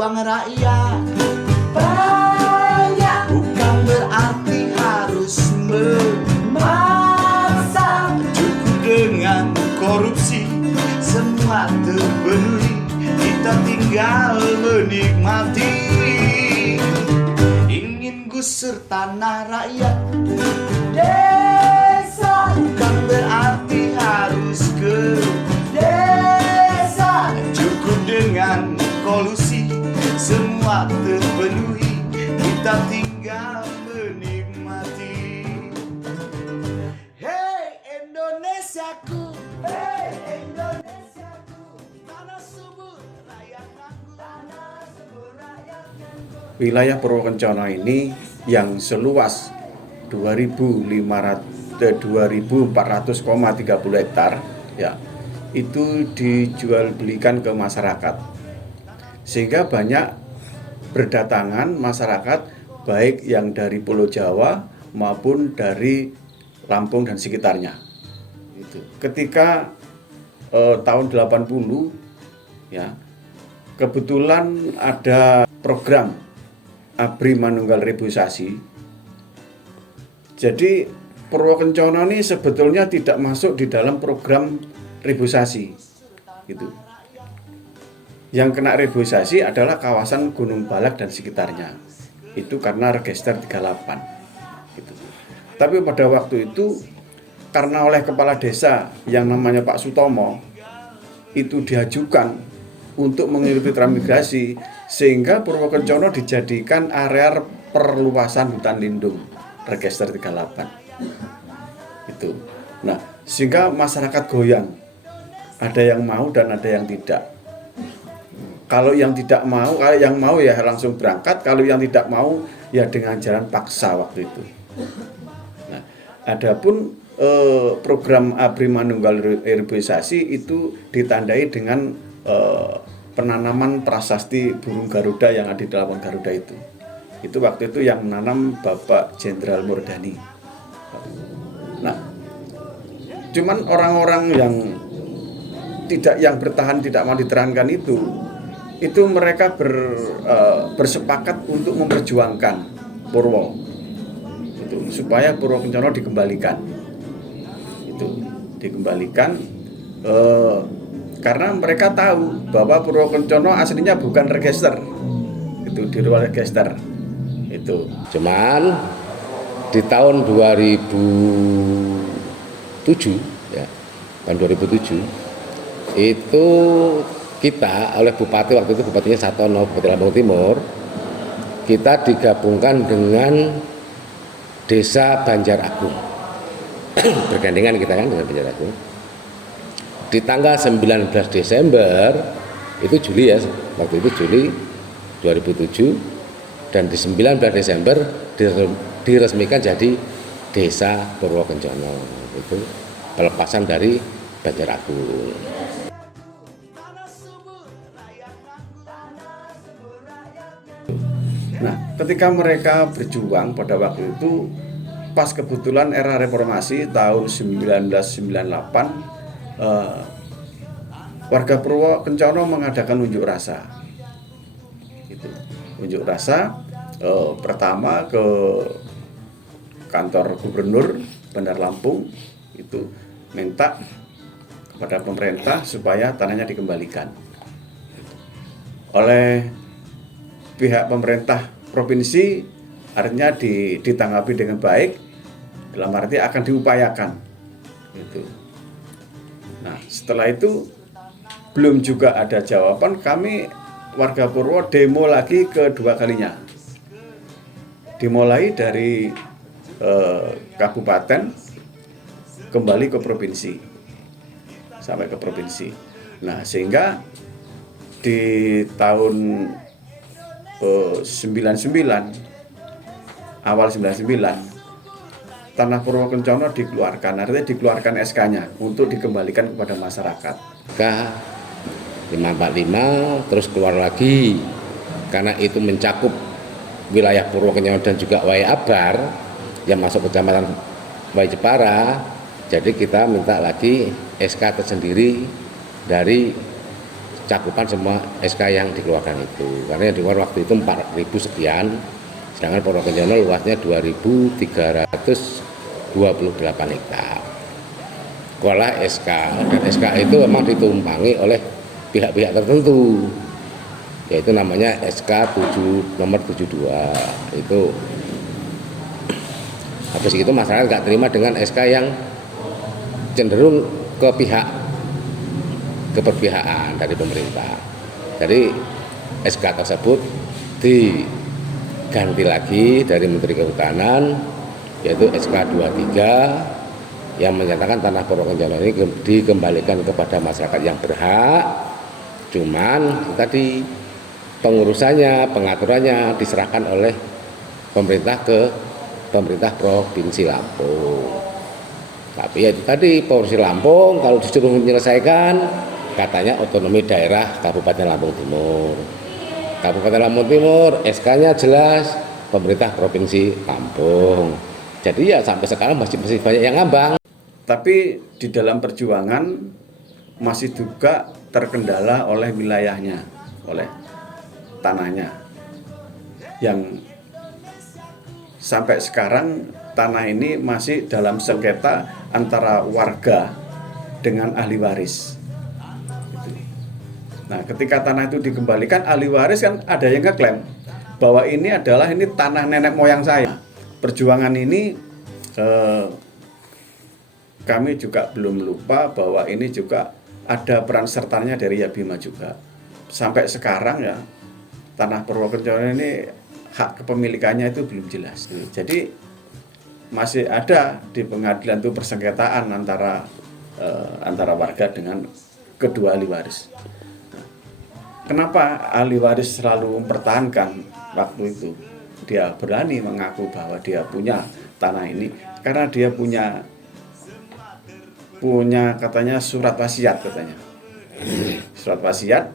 uang rakyat banyak, bukan berarti harus memaksa. Cukup dengan korupsi, semua terpenuhi, kita tinggal menikmati. Ingin gusur tanah rakyat desa, bukan berarti harus ke desa. Cukup dengan kolusi, semua terpenuhi, kita tinggal menikmati. Hei Indonesiaku, hei Indonesiaku, tanah subur rakyat nganggur, tanah subur rakyat nganggur. Wilayah Purwokencono ini yang seluas 2.400,30 hektar ya, itu dijual belikan ke masyarakat, sehingga banyak berdatangan masyarakat baik yang dari Pulau Jawa maupun dari Lampung dan sekitarnya. Ketika tahun 80 ya, kebetulan ada program ABRI Manunggal Reboisasi. Jadi Purwokencono ini sebetulnya tidak masuk di dalam program reboisasi gitu. Yang kena reboisasi adalah kawasan Gunung Balak dan sekitarnya. Itu karena Regester 38 gitu. Tapi pada waktu itu karena oleh kepala desa yang namanya Pak Sutomo itu diajukan untuk mengikuti transmigrasi, sehingga Purwokencono dijadikan area perluasan hutan lindung Regester 38 itu. Nah, sehingga masyarakat goyang, ada yang mau dan ada yang tidak. Kalau yang tidak mau, kalau yang mau ya langsung berangkat, kalau yang tidak mau ya dengan jalan paksa waktu itu. Nah, adapun program ABRI Manunggal Reboisasi itu ditandai dengan penanaman prasasti burung Garuda yang ada di dalam Garuda itu. Itu waktu itu yang menanam Bapak Jenderal Murdani. Nah, cuman orang-orang yang bertahan tidak mau diterangkan itu mereka bersepakat untuk memperjuangkan Purwo itu supaya Purwokencono dikembalikan. Dikembalikan karena mereka tahu bahwa Purwokencono aslinya bukan Regester, itu di luar Regester itu. Cuman di tahun 2007 ya, tahun 2007 itu kita oleh Bupati waktu itu, Bupatinya Satono, Bupati Lampung Timur, kita digabungkan dengan Desa Banjar Agung. Bergandengan kita kan dengan Banjar Agung. Di tanggal 19 Desember itu Juli ya, waktu itu Juli 2007, dan di 19 Desember diresmikan jadi Desa Purwokencono. Itu pelepasan dari Banjar Agung. Nah, ketika mereka berjuang pada waktu itu, pas kebetulan era reformasi tahun 1998, warga Purwokencono mengadakan unjuk rasa. Unjuk rasa pertama ke kantor gubernur Bandar Lampung, itu minta kepada pemerintah supaya tanahnya dikembalikan. Oleh pihak pemerintah provinsi artinya ditanggapi dengan baik, dalam arti akan diupayakan gitu. Nah, setelah itu belum juga ada jawaban, kami warga Purwo demo lagi kedua kalinya, dimulai dari kabupaten kembali ke provinsi sampai ke provinsi. Nah, sehingga di tahun awal 99 tanah Purwokencono dikeluarkan, artinya dikeluarkan SK-nya untuk dikembalikan kepada masyarakat. K545 terus keluar lagi karena itu mencakup wilayah Purwokencono dan juga Wai Abar yang masuk kecamatan Wai Jepara. Jadi kita minta lagi SK tersendiri dari cakupan semua SK yang dikeluarkan itu. Karena yang dikeluarkan waktu itu 4.000 sekian, sedangkan Purwokerto luasnya 2.328 hektar. Keluarlah SK, dan SK itu memang ditumpangi oleh pihak-pihak tertentu, yaitu namanya SK nomor 72. Itu habis itu masyarakat nggak terima dengan SK yang cenderung ke keberpihakan dari pemerintah. Jadi SK tersebut diganti lagi dari Menteri Kehutanan, yaitu SK 23 yang menyatakan tanah Purwokerto ini dikembalikan kepada masyarakat yang berhak. Cuman tadi pengurusannya, pengaturannya diserahkan oleh pemerintah ke pemerintah Provinsi Lampung. Tapi ya itu tadi, Provinsi Lampung kalau disuruh menyelesaikan, katanya otonomi daerah Kabupaten Lampung Timur. Kabupaten Lampung Timur SK-nya jelas pemerintah Provinsi Lampung. Jadi ya sampai sekarang masih banyak yang ngambang. Tapi di dalam perjuangan masih juga terkendala oleh wilayahnya, oleh tanahnya, yang sampai sekarang tanah ini masih dalam sengketa antara warga dengan ahli waris. Nah, ketika tanah itu dikembalikan, ahli waris kan ada yang ngeklaim bahwa ini tanah nenek moyang saya. Perjuangan ini kami juga belum lupa bahwa ini juga ada peran sertanya dari Yabima juga. Sampai sekarang ya, tanah Purwokerto ini hak kepemilikannya itu belum jelas. Jadi masih ada di pengadilan itu persengketaan antara warga dengan kedua ahli waris. Kenapa ahli waris selalu mempertahankan waktu itu? Dia berani mengaku bahwa dia punya tanah ini karena dia punya katanya surat wasiat katanya. Surat wasiat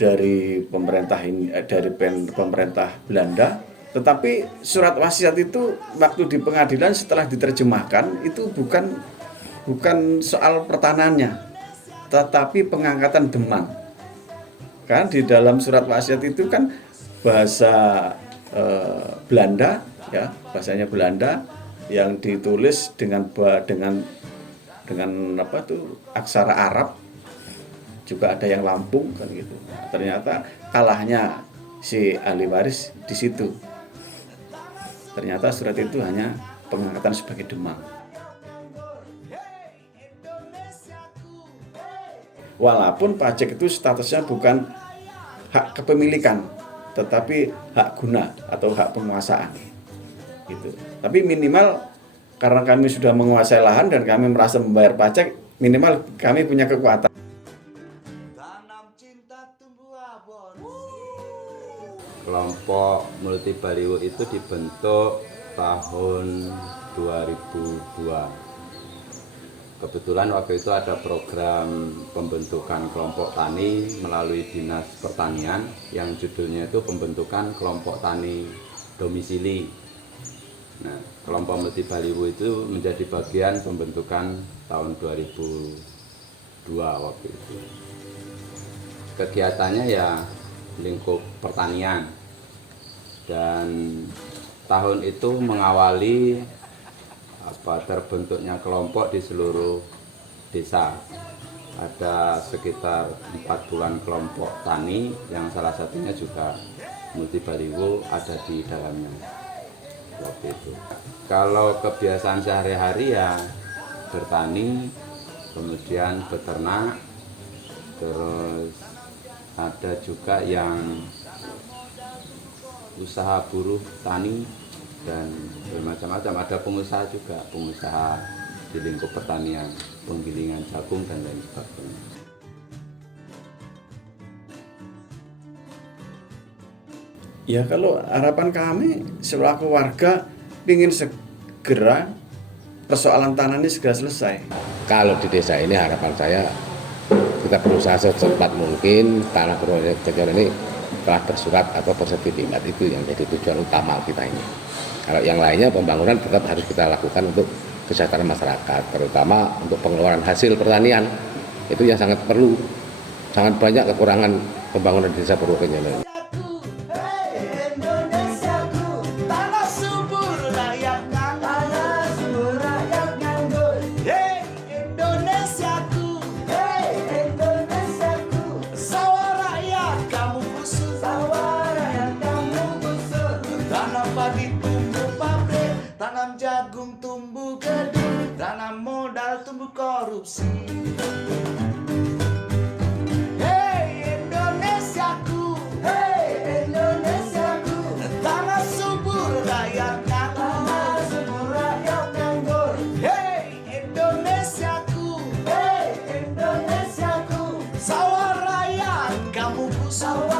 dari pemerintah Belanda, tetapi surat wasiat itu waktu di pengadilan setelah diterjemahkan itu bukan soal pertanannya, tetapi pengangkatan demang. Kan di dalam surat wasiat itu kan bahasa Belanda, ya, bahasanya Belanda yang ditulis dengan aksara Arab, juga ada yang Lampung kan gitu. Ternyata kalahnya si ahli waris di situ. Ternyata surat itu hanya pengangkatan sebagai demang. Walaupun pajak itu statusnya bukan hak kepemilikan, tetapi hak guna atau hak penguasaan. Gitu. Tapi minimal karena kami sudah menguasai lahan dan kami merasa membayar pajak, minimal kami punya kekuatan. Kelompok Multi Baliwo itu dibentuk tahun 2002. Kebetulan waktu itu ada program pembentukan kelompok tani melalui Dinas Pertanian yang judulnya itu pembentukan kelompok tani domisili. Nah, kelompok Multi Baliwo itu menjadi bagian pembentukan tahun 2002 waktu itu. Kegiatannya ya lingkup pertanian, dan tahun itu mengawali terbentuknya kelompok di seluruh desa. Ada sekitar 4 kelompok tani yang salah satunya juga Multi Baliwo ada di dalamnya waktu itu. Kalau kebiasaan sehari-hari ya bertani, kemudian beternak, terus ada juga yang usaha buruh tani dan bermacam-macam. Ada pengusaha juga, pengusaha di lingkup pertanian, penggilingan jagung dan lain sebagainya. Ya kalau harapan kami selaku warga ingin segera persoalan tanah ini segera selesai. Kalau di desa ini harapan saya kita berusaha secepat mungkin tanah Purwokerto ini telah bersurat atau bersertifikat, itu yang jadi tujuan utama kita ini. Kalau yang lainnya pembangunan tetap harus kita lakukan untuk kesejahteraan masyarakat, terutama untuk pengeluaran hasil pertanian, itu yang sangat perlu. sangat banyak kekurangan pembangunan desa Purwokenjono. Hei Indonesiaku, tanah subur rakyat nganggur. Hei Indonesiaku, sawah rakyat kamu gusur. Tanam padi tumbuh pabrik, tanam jagung tumbuh gedung, tanam modal tumbuh korupsi. Hei Indonesiaku, tanah subur rakyat nganggur. Hei Indonesiaku, sawah rakyat kamu gusur.